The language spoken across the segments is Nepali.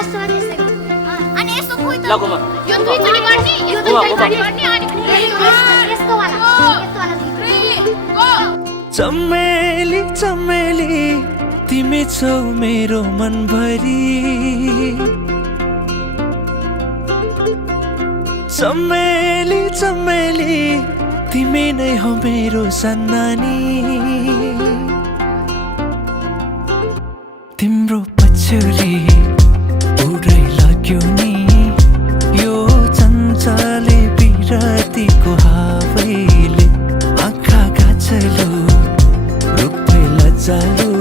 लास्टमा त्यसै अनि यस्तो कोही त लगौँ यो दुईचोटी गर्ने यो दुईचोटी गर्ने अनि यस्तो वाला चमेली चमेली तिमी छौ मेरो मनभरि चमेली चमेली तिमी नै हो मेरो सन्नानी तिम्रो पछ्यौरी उडै लाग्यो नि यो चञ्चले बिरतीको हावैले आँखा गाछलो रूपै लजालो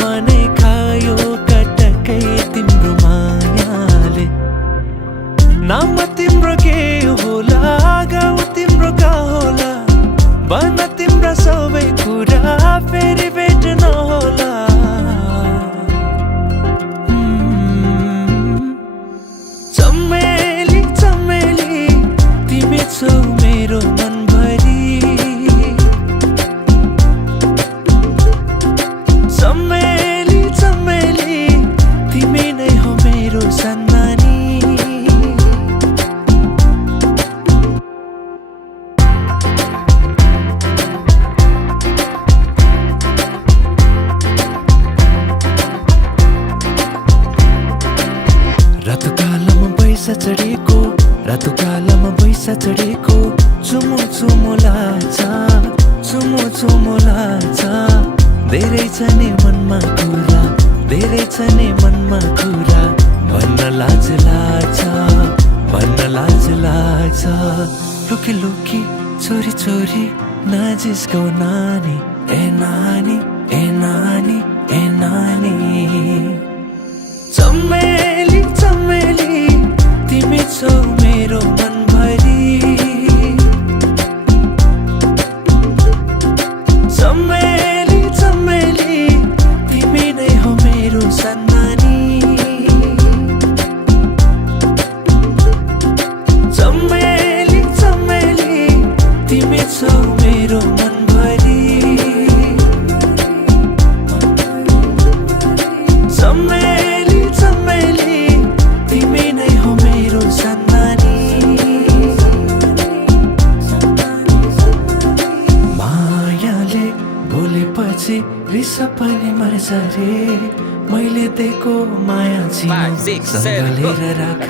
मनै खायो कटकै तिम्रो मायाले नाम तिम्रो के होला गाउँ तिम्रो कहाँ होला भन तिम्रो सबै कुरा फेरि भेट्न होला चमेली चमेली तिमी छौ मेरो मनभरि चमेली चमेली तिमी नै हो मेरो सन्नानी रातुकालमा पैसा चढेको रातुकालमा पैसा चढेको चुमो चुमो लाग्छ चुमो चुमो लाग्छ धेरै छ नि मनमा कुरा धेरै छ नि मनमा कुरा भन्न लाज लाग्छ भन्न लाज लाग्छ लुकी लुकी चोरी चोरी नजिस्को नानी ए नानी ए नानी ए नानी चमेली चमेली तिमी छौ मेरो मनभरि चमेली चमेली तिमी नै हो मेरो सन्नानी चमेली चमेली तिमी छौ मेरो मनभरि चमेली चमेली तिमी नै हो मेरो सन्नानी मायाले बोलेपछि रिस पनि मर्छ रे मैले दिएको माया सँगलेर राख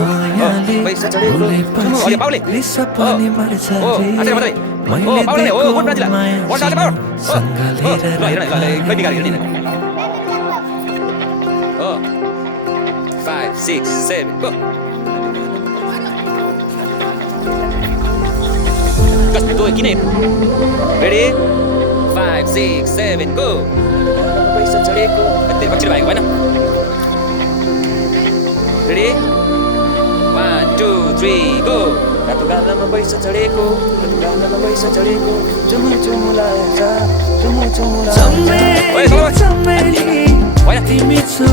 मायाले बोलेपछि रिस पनि मर्छ रे मैले दिएको माया सँगलेर राख 5, 6, 7, go! Just do it, get it. Ready? 5, 6, 7, go! पैसा चढेको त्यो पछि भएको भएन रेडी 1 2 3 गो रातो गालामा पैसा चढेको रातो गालामा पैसा चढेको चुमु चुमु लाग्छ चुमु चुमु लाग्छ चमेली चमेली तिमी छौ